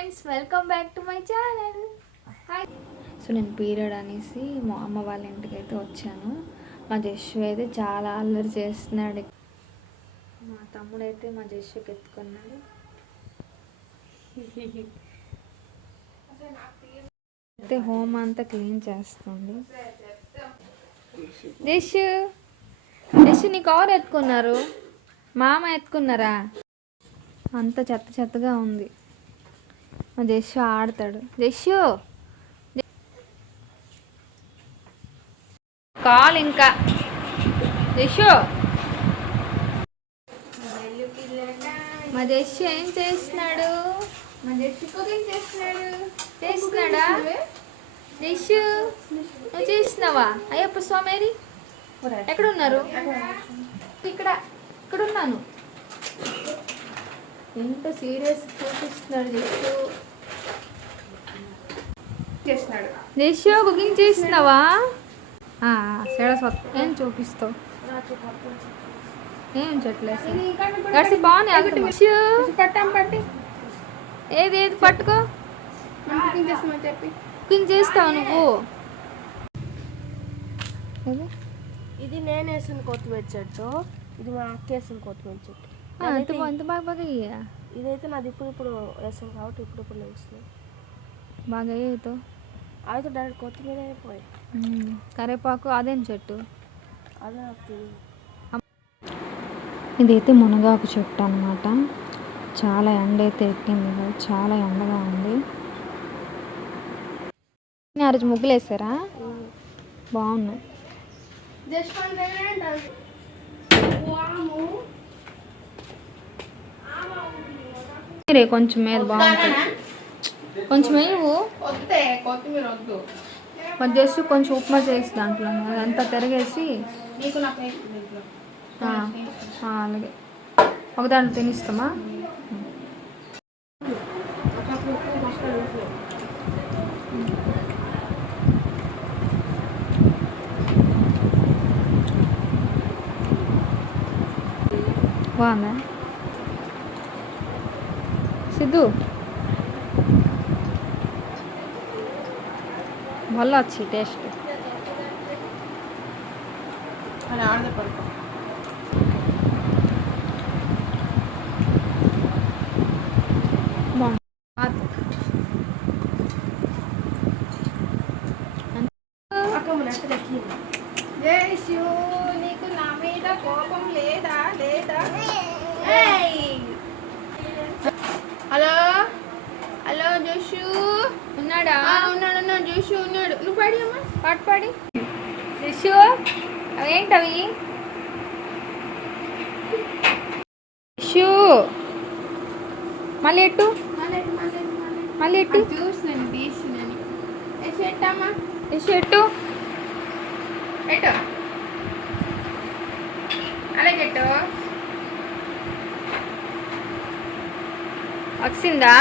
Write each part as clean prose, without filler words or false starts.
Friends, welcome back to my channel. Hi. So నేను period అనేసి మా అమ్మ వాళ్ళ ఇంటికి అయితే వచ్చాను. మా జస్సు అయితే చాలా అల్లరి చేస్తున్నాడు. మా తమ్ముడు అయితే మా జస్సుకి ఎత్తుకున్నాడు. అయితే హోమ్ అంతా క్లీన్ చేస్తుంది. జస్సు జస్సు నీ కవర్ ఎత్తుకున్నారు, మామ ఎత్తుకున్నారా? అంత చెత్త చెత్తగా ఉంది. మా జస్సు ఆడతాడు. జస్సు కాల్ ఇంకా జస్సు. మా జస్సు ఏం చేస్తున్నాడు? మా జస్సు కుకింగ్ చేస్తున్నాడా? జస్సు నువ్వు చేస్తున్నావా? అయ్యప్ప స్వామి ఎక్కడున్నారు? ఇక్కడ ఉన్నాను. ఎంత సీరియస్ చూపిస్తున్నాడు జస్సు. జస్సు కుకింగ్ చేస్తున్నావా? ఏం చూపిస్తావు? ఏం చెట్లేదు బాగున్నాయి. ఏది ఏది పట్టుకో. కుకింగ్ చేస్తావు నువ్వు? ఇది నేను వేసిన కొత్తిమీర చెట్టు, ఇది మా అక్క వేసిన కొత్తిమీర చెట్టు. ఎంత బాగా ఇదైతే నాది ఇప్పుడు వేసాను కాబట్టి ఇప్పుడు వేస్తున్నాను. బాగా అవుతావు. అయితే డైరెక్ట్ కొత్తిమీర అయిపోయి కరివేపాకు అదేం చెట్టు? అదే నాకు తెలియదు. ఇదైతే మునగాకు చెట్టు అన్నమాట. చాలా ఎండ అయితే ఎక్కింది కదా, చాలా ఎండగా ఉంది. ఆ రోజు ముగ్గులు వేసారా? బాగున్నాయి. కొంచెం మీద బాగుంటుంది. కొంచెం వేయవు. మరి జస్ట్ కొంచెం ఉప్మా చేసి దాంట్లో అదంతా తిరిగేసి అలాగే ఒక దాంట్లో తినిస్తామా? బాగుందా సిద్ధు? ଭଲ ଅଛି ଟେଷ୍ଟ. నీకు నా మీద కోపం లేదా? హలో హలో జోషు ఉన్నాడా? ఉన్నాడు జోషు ఉన్నాడు. నువ్వు పాడి అమ్మా, పాడి జోషు. అవేంటవి? జోషు మళ్ళీ ఎట్టు చూసినాను తీసినాను. ఎట్టమ్మా ఎట్టు అలాగే ఎట్టు వచ్చిందా?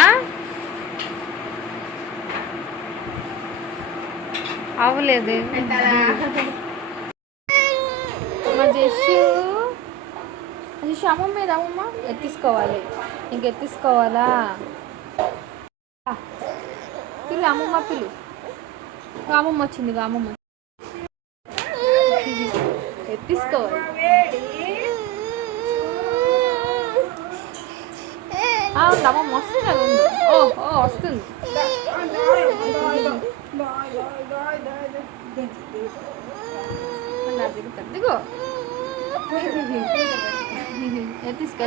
అవ్వలేదు. మా జస్సు అమ్మమ్మ మీద అమ్మమ్మ ఎత్తిసుకోవాలి. ఇంకెత్తిసుకోవాలా? పిల్లు అమ్మమ్మ పిల్లు. అమ్మమ్మ వచ్చింది. అమ్మమ్మ ఎత్తిసుకోవాలి. అమ్మమ్మ వస్తుంది. వస్తుంది. దిగో తీసుకో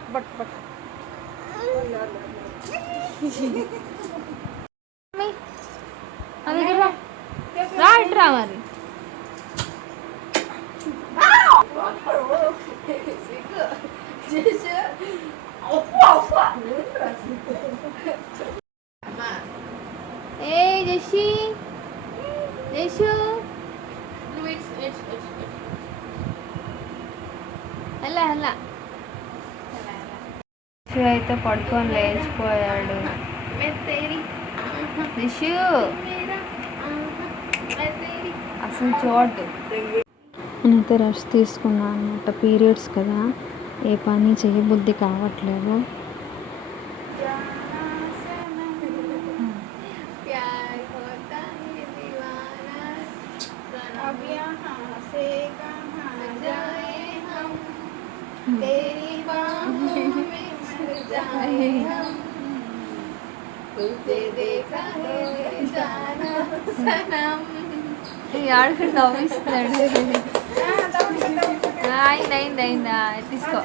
పట్టు అది రా ఇట్రా మరి. ఏ జెసి జెసు హల్లా అయితే పడుకొని లేచిపోయాడు. అసలు చోటు నేనైతే రెస్ట్ తీసుకున్నాను అనమాట. పీరియడ్స్ కదా, ఏ పని చేయబుద్ధి కావట్లేదు. ఆడుకుని నవ్విస్తున్నాడు. అయిందా తీసుకో.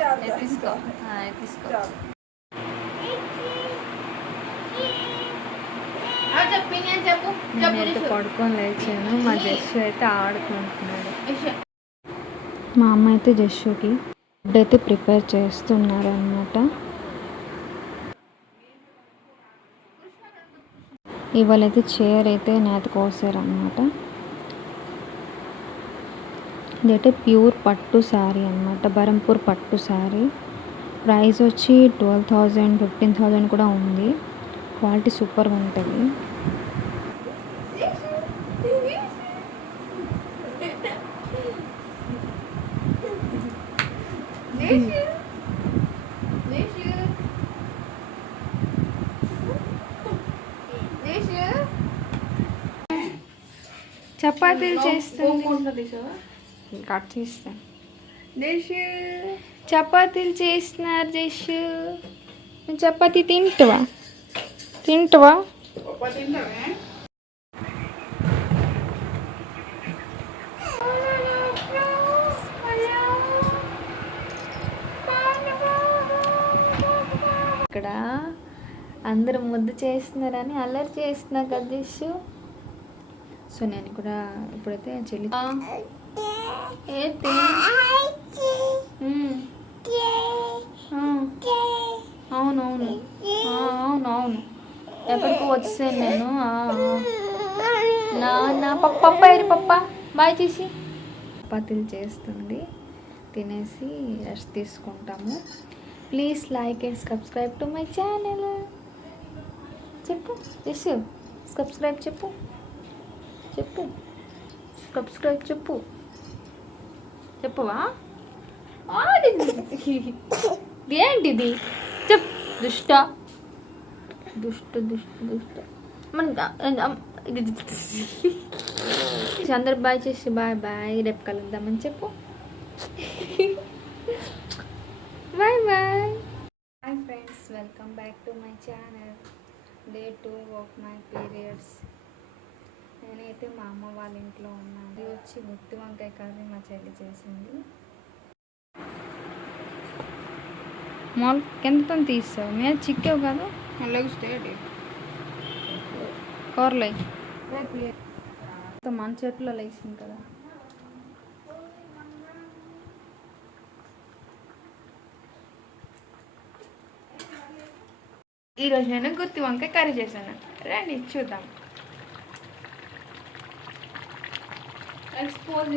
నేనైతే పడుకొని లేచాను. మా జస్సు అయితే ఆడుకుంటున్నాడు. మా అమ్మ అయితే జస్సుకి ఫుడ్ అయితే ప్రిపేర్ చేస్తున్నారు అనమాట. ఇవాళైతే చైర్ అయితే నేత కోసారనమాట. ఇదైతే ప్యూర్ పట్టు శారీ అనమాట, బరంపూర్ పట్టు శారీ. ప్రైస్ వచ్చి 12,000 15,000 కూడా ఉంది. క్వాలిటీ సూపర్గా ఉంటుంది. చపాతీలు చేస్తుంది. కట్ చేస్తాను. చపాతీలు చేస్తున్నారు జషు. చపాతీ తింటావా? ఇక్కడ అందరూ ముద్దు చేస్తున్నారని అల్లరి చేస్తున్నా కదా జషు. సో నేను కూడా ఇప్పుడైతే చెల్లి అవునవును ఎక్కడికి వచ్చాను నేను. నా పప్ప బాయ్ చేసి చపాతీలు చేస్తుంది. తినేసి రెస్ట్ తీసుకుంటాము. Please like and subscribe to my channel. చెప్పు జస్సు, సబ్స్క్రైబ్ చెప్పు. సబ్స్క్రైబ్ చెప్పువా? ఏంటిది చెప్. దుష్ట అందరు బాయ్ చేసి బాయ్. రేపు కలుద్దామని చెప్పు. Bye. Hi friends, welcome back to my channel. Day 2 of my periods. నేనైతే మా అమ్మ వాళ్ళ ఇంట్లో ఉన్నాను. ఇది వచ్చి గుత్తి వంకాయ కర్రీ మా చెల్లి చేసింది. మాల్ ఎంత తీస్తావు? మేము చిక్కావు కదా, మళ్ళీ స్టేట్ కూరలే మన చెట్లో లేచింది కదా. ఈరోజు నేను గుత్తి వంకాయ కర్రీ చేశాను. రండి చూద్దాం. ఎక్స్పోజ్